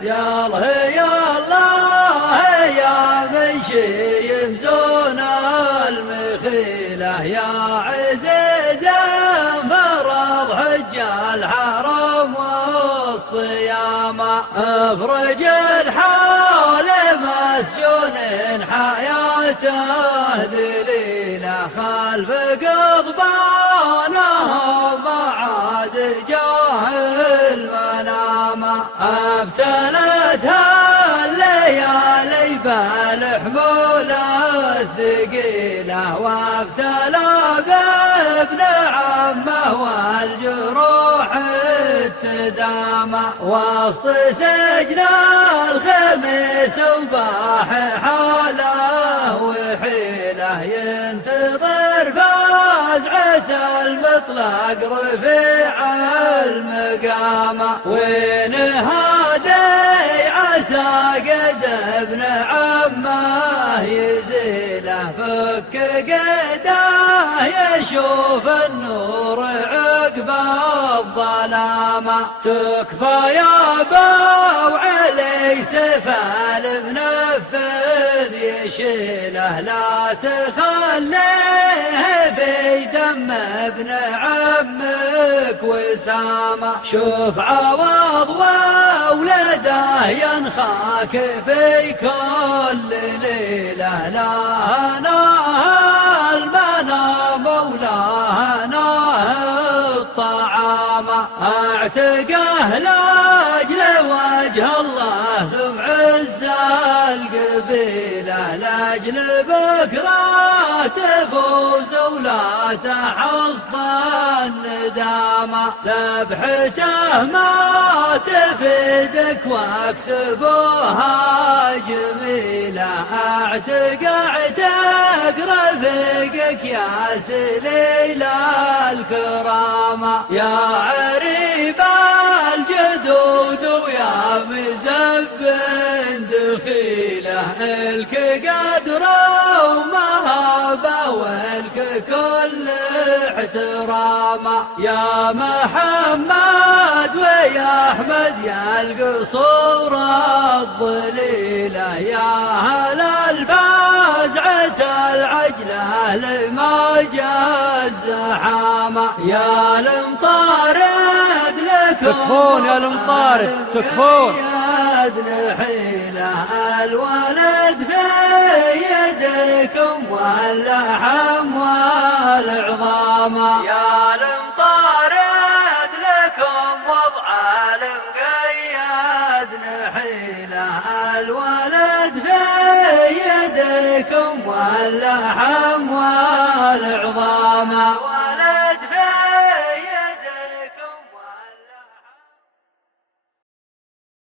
يالله يالله يا منشي يمزون المخيلة يا عزيزا فرض حج الحرم والصيام افرج الحال مسجون حياته ذليلة خلف قضبانه ما عاد جاهل منام ابتلتها الليالي بالحمول الثقيلة وابتلى بابن عمه والجروح التدامى وسط سجن الخميس وباح حاله وحيله ينتظر فزعة المطلق رفيع المقام وين هادي عسى قد ابن عمه يزيله فك قداه يشوف النور عقب الظلام تكفى يا ابو علي سيف المنفذ يشيله لا تخليه في دم ابن عمك وسامة شوف عوض وولده ينخاك في كل ليلة لا هناه المنام ولا هناه الطعام اعتقه لاجل وجه الله ذو عز القبيلة لاجل بكرة تفوز ولا تحصد الندامة ذبحته ما تفيدك واكسبوها جميلة اعتق رفيقك يا سليل الكرامة يا عريب الجدود ويا مزب دخيله الك قدر ومهابه والك كل احترامه يا محمد ويا احمد يا القصور الظليله يا هل الفزعه العجله لما جاء الزحامه يا المطارد لكم تكفون يا المطارد تكفون نحيله الولد في يديكم واللحم والعظام يا المطارد لكم وضع المقيد نحيله الولد في يديكم واللحم والعظام